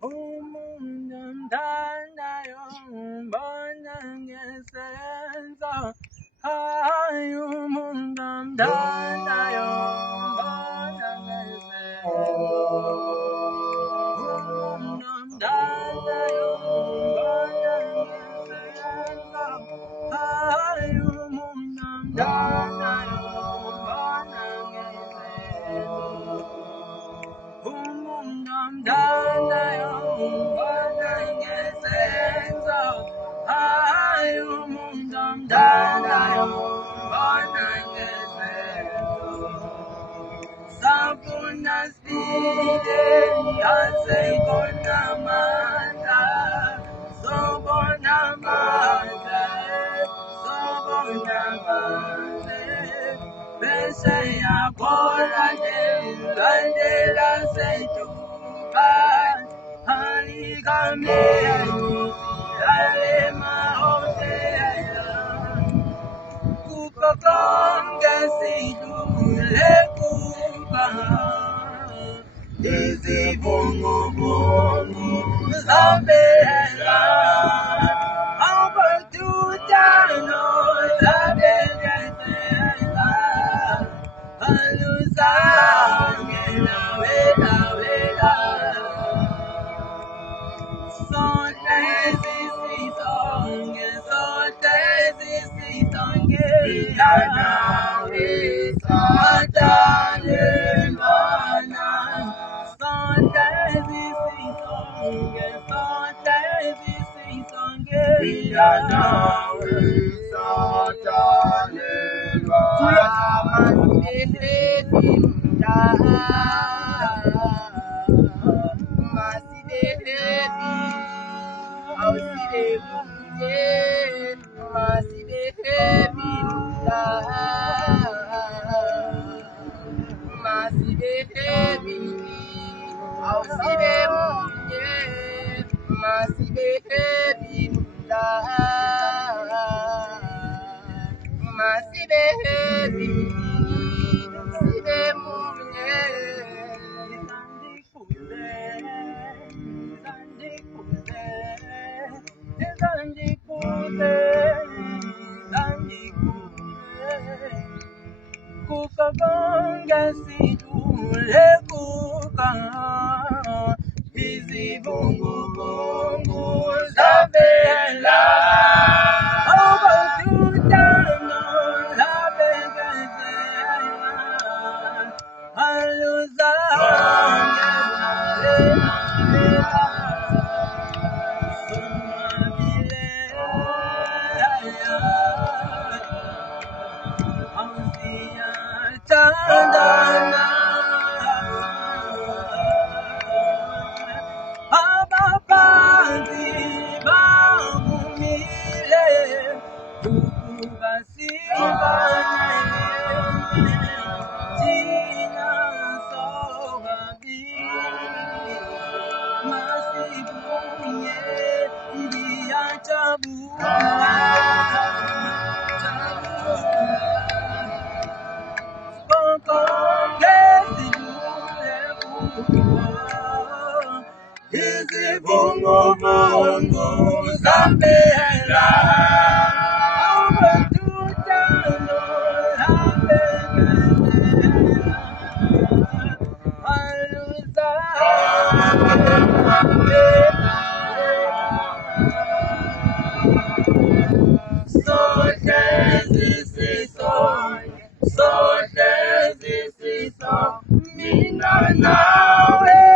Umundam danayo bonangesenzo. Umundam danayo bonangesenzo. Umundam danayo bonangesenzo. Umundam danayo bonangesenzo. Umundam danayo bonangesenzo. Umundam danayo bonangesenzo. Sabuna spide yase kona manda. Sobona manda. Sobona manda. Bese ya bora de la seituba. Hani kame ale maotela. Kupakonga sidule kupa. Dizi bongo bongo zabela. Abatutano zabela. Aluzangela wela wela. Kukagonga sidule kuka. Bizi bungu bungu zabela. Obatutano labengezela. Aluzangela. Sumabile. Tandana abapanzi bavumile ukubasibane tina sogabi masibunye ndiyachabula. Bongo bongo zabela. Obatutano labengezela. Aluzangela. So this is so mina nawe.